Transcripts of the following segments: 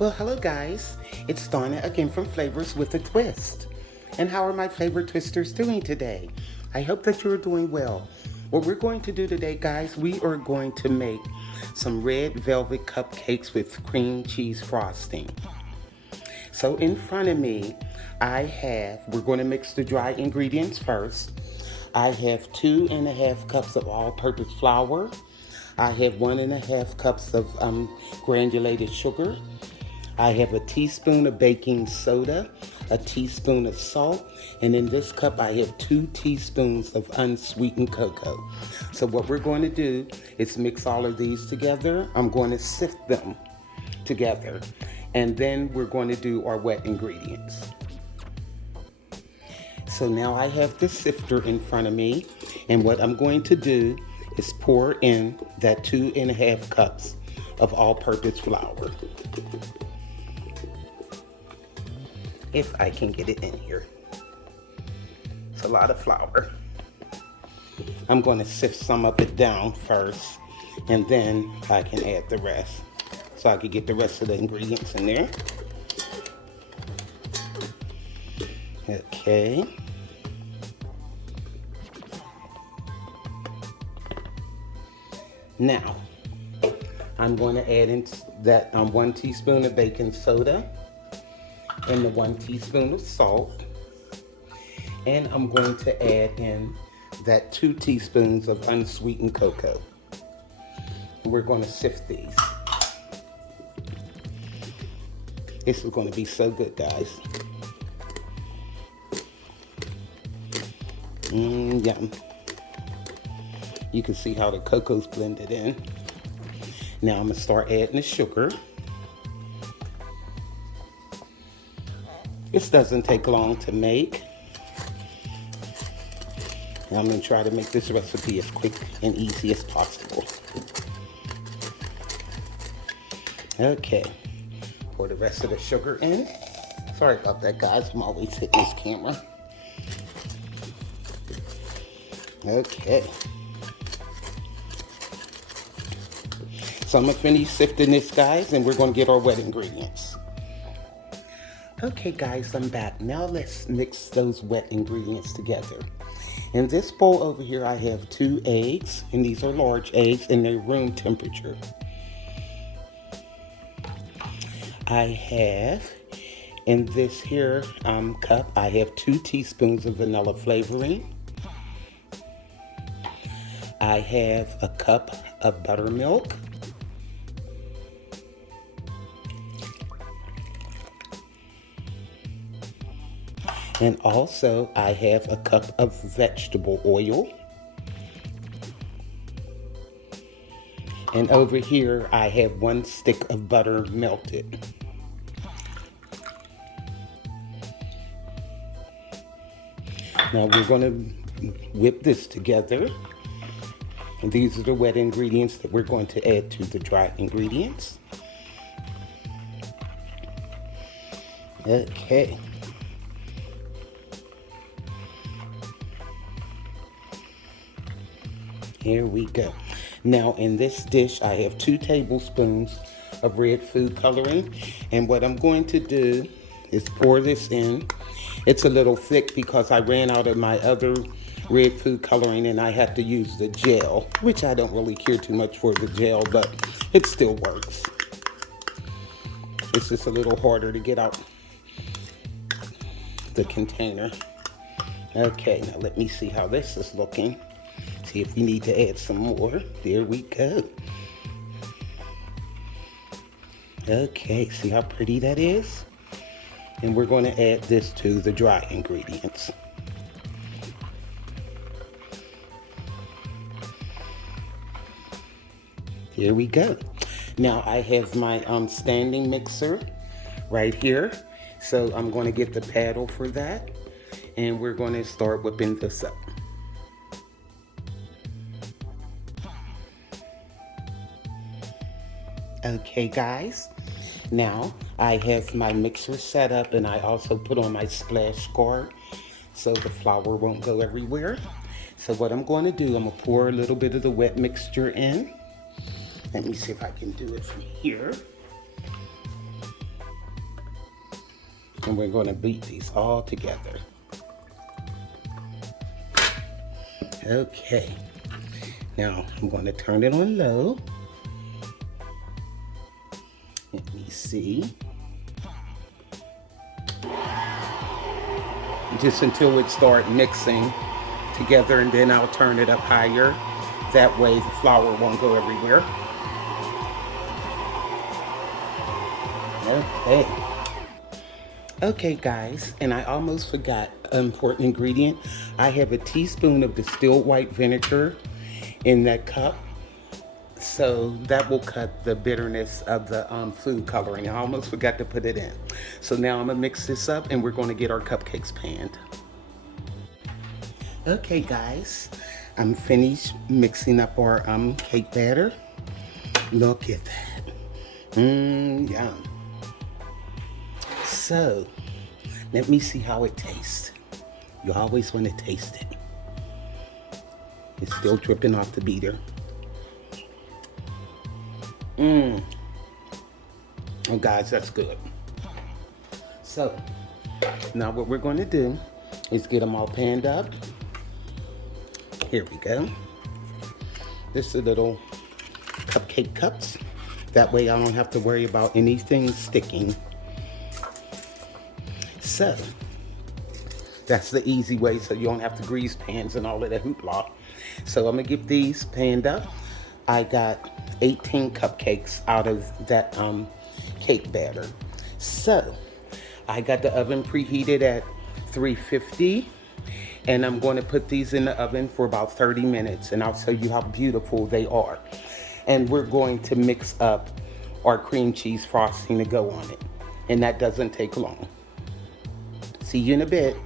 Well, hello guys. It's Donna again from Flavors with a Twist. And how are my flavor twisters doing today? I hope that you're doing well. What we're going to do today, guys, we are going to make some red velvet cupcakes with cream cheese frosting. So in front of me, we're going to mix the dry ingredients first. I have 2.5 cups of all-purpose flour. I have 1.5 cups of granulated sugar. I have a teaspoon of baking soda, a teaspoon of salt, and in this cup I have 2 teaspoons of unsweetened cocoa. So what we're going to do is mix all of these together. I'm going to sift them together, and then we're going to do our wet ingredients. So now I have the sifter in front of me, and what I'm going to do is pour in that 2.5 cups of all-purpose flour. If I can get it in here. It's a lot of flour. I'm going to sift some of it down first, and then I can add the rest. So I can get the rest of the ingredients in there. Okay. Now, I'm going to add in that 1 teaspoon of baking soda and the 1 teaspoon of salt. And I'm going to add in that 2 teaspoons of unsweetened cocoa. And we're going to sift these. This is going to be so good, guys. Yum. You can see how the cocoa's blended in. Now I'm going to start adding the sugar. This doesn't take long to make. And I'm going to try to make this recipe as quick and easy as possible. Okay, pour the rest of the sugar in. Sorry about that, guys. I'm always hitting this camera. Okay. So I'm going to finish sifting this, guys, and we're going to get our wet ingredients. Okay, guys, I'm back. Now let's mix those wet ingredients together. In this bowl over here, I have 2 eggs, and these are large eggs, and they're room temperature. I have, in this here cup, I have 2 teaspoons of vanilla flavoring. I have a cup of buttermilk. And also, I have a cup of vegetable oil. And over here, I have 1 stick of butter melted. Now we're going to whip this together. And these are the wet ingredients that we're going to add to the dry ingredients. Okay. Here we go. Now in this dish, I have 2 tablespoons of red food coloring. And what I'm going to do is pour this in. It's a little thick because I ran out of my other red food coloring and I had to use the gel, which I don't really care too much for the gel, but it still works. It's just a little harder to get out the container. Okay, now let me see how this is looking. See if we need to add some more. There we go. Okay, see how pretty that is? And we're going to add this to the dry ingredients. Here we go. Now I have my standing mixer right here. So I'm going to get the paddle for that. And we're going to start whipping this up. Okay, guys. Now I have my mixer set up and I also put on my splash guard so the flour won't go everywhere. So what I'm going to do, I'm going to pour a little bit of the wet mixture in. Let me see if I can do it from here. And we're going to beat these all together. Okay. Now I'm going to turn it on low. Let me see. Just until it starts mixing together, and then I'll turn it up higher. That way the flour won't go everywhere. Okay. Okay guys, and I almost forgot an important ingredient. I have a teaspoon of distilled white vinegar in that cup. So that will cut the bitterness of the food coloring. I almost forgot to put it in. So now I'm gonna mix this up and we're gonna get our cupcakes panned. Okay guys, I'm finished mixing up our cake batter. Look at that. Yum. So, let me see how it tastes. You always want to taste it. It's still dripping off the beater. Oh guys, that's good. So, now what we're going to do is get them all panned up. Here we go. This is little cupcake cups. That way I don't have to worry about anything sticking. So, that's the easy way, so you don't have to grease pans and all of that hoopla. So I'm gonna get these panned up. I got 18 cupcakes out of that cake batter. So, I got the oven preheated at 350, and I'm going to put these in the oven for about 30 minutes, and I'll tell you how beautiful they are. And we're going to mix up our cream cheese frosting to go on it, and that doesn't take long. See you in a bit.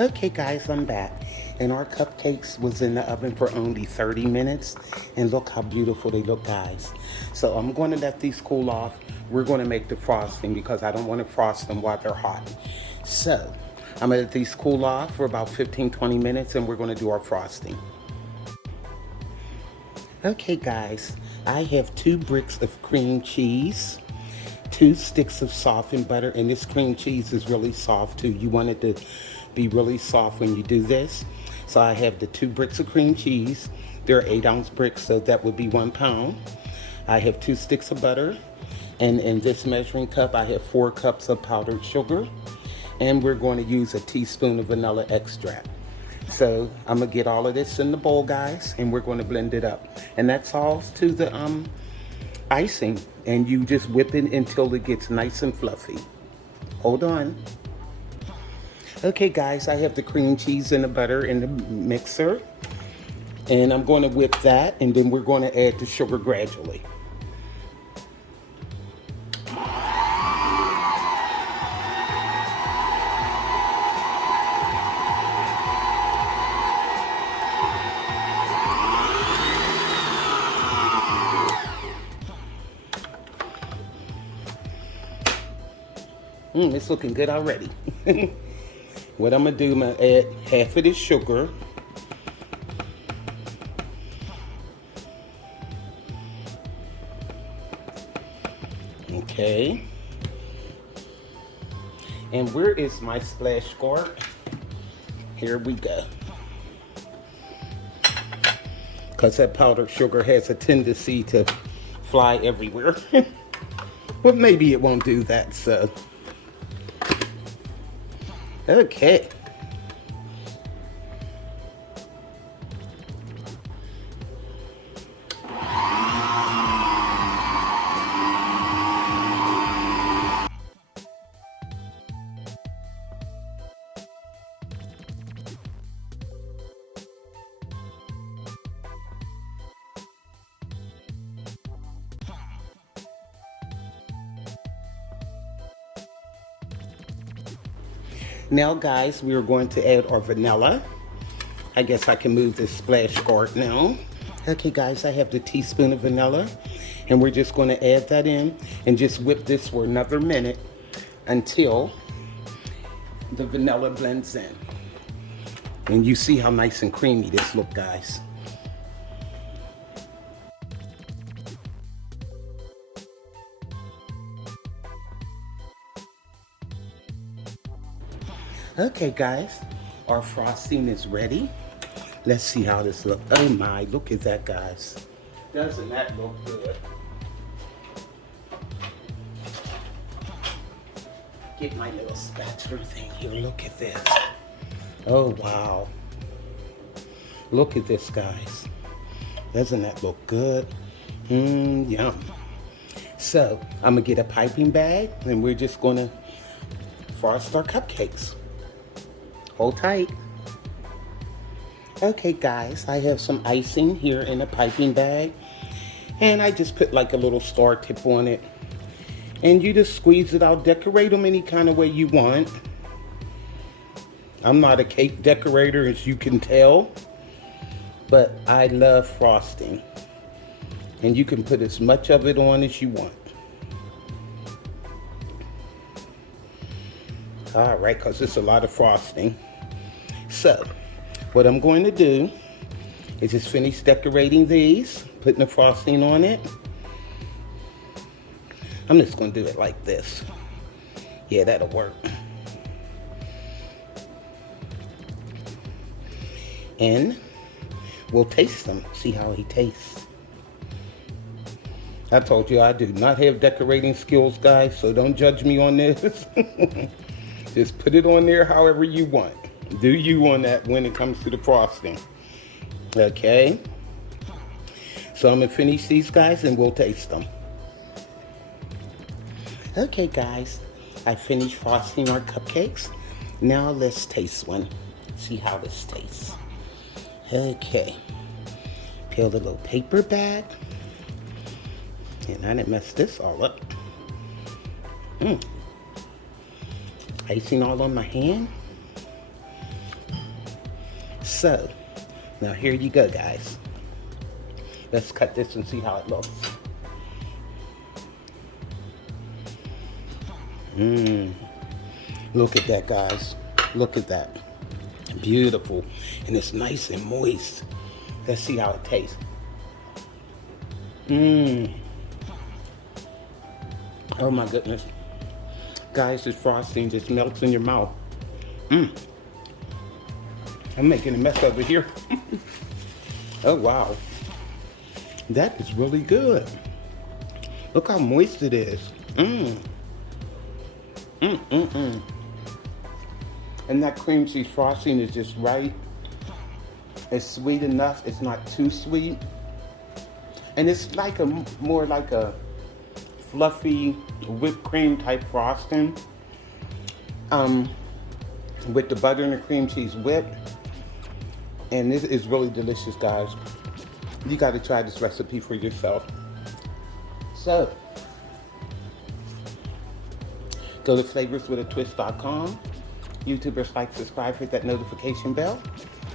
Okay guys, I'm back. And our cupcakes was in the oven for only 30 minutes. And look how beautiful they look, guys. So I'm going to let these cool off. We're going to make the frosting because I don't want to frost them while they're hot. So I'm going to let these cool off for about 15-20 minutes and we're going to do our frosting. Okay guys, I have 2 bricks of cream cheese, 2 sticks of softened butter, and this cream cheese is really soft too. You want it to be really soft when you do this. So I have the 2 bricks of cream cheese. They're 8-ounce bricks, so that would be 1 pound. I have 2 sticks of butter, and in this measuring cup I have 4 cups of powdered sugar, and we're going to use a teaspoon of vanilla extract. So I'm gonna get all of this in the bowl, guys, and we're going to blend it up. And that's all to the icing, and you just whip it until it gets nice and fluffy. Hold on. Okay guys, I have the cream cheese and the butter in the mixer, and I'm going to whip that, and then we're going to add the sugar gradually. It's looking good already. What I'm gonna do, I'm gonna add half of this sugar. Okay. And where is my splash guard? Here we go. Because that powdered sugar has a tendency to fly everywhere. But maybe it won't do that, so. Okay. Now guys, we are going to add our vanilla. I guess I can move this splash guard now. Okay guys, I have the teaspoon of vanilla, and we're just going to add that in and just whip this for another minute until the vanilla blends in. And you see how nice and creamy this look, guys. Okay, guys, our frosting is ready. Let's see how this looks. Oh my, look at that, guys. Doesn't that look good? Get my little spatula thing here. Look at this. Oh, wow. Look at this, guys. Doesn't that look good? Yum. So, I'm going to get a piping bag, and we're just going to frost our cupcakes. Hold tight. Okay, guys, I have some icing here in a piping bag, and I just put like a little star tip on it. And you just squeeze it out, decorate them any kind of way you want. I'm not a cake decorator, as you can tell, but I love frosting. And you can put as much of it on as you want. All right, because it's a lot of frosting. So, what I'm going to do is just finish decorating these, putting the frosting on it. I'm just going to do it like this. Yeah, that'll work. And we'll taste them, see how he tastes. I told you I do not have decorating skills, guys, so don't judge me on this. Just put it on there however you want. Do you on that when it comes to the frosting. Okay? So I'm going to finish these, guys, and we'll taste them. Okay, guys, I finished frosting our cupcakes. Now let's taste one. See how this tastes. Okay. Peel the little paper bag. And I didn't mess this all up. Icing all on my hand. So, now here you go, guys. Let's cut this and see how it looks. Look at that, guys. Look at that. Beautiful. And it's nice and moist. Let's see how it tastes. Oh my goodness. Guys, this frosting just melts in your mouth. I'm making a mess over here. Oh wow. That is really good. Look how moist it is. And that cream cheese frosting is just right. It's sweet enough. It's not too sweet. And it's like more like a fluffy whipped cream type frosting. With the butter and the cream cheese whipped. And this is really delicious, guys. You got to try this recipe for yourself. So, go to flavorswithatwist.com. YouTubers like, subscribe, hit that notification bell,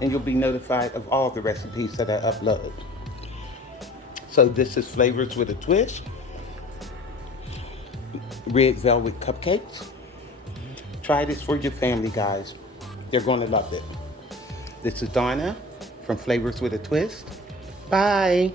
and you'll be notified of all the recipes that I upload. So this is Flavors with a Twist. Red velvet cupcakes. Try this for your family, guys. They're going to love it. This is Donna from Flavors with a Twist. Bye.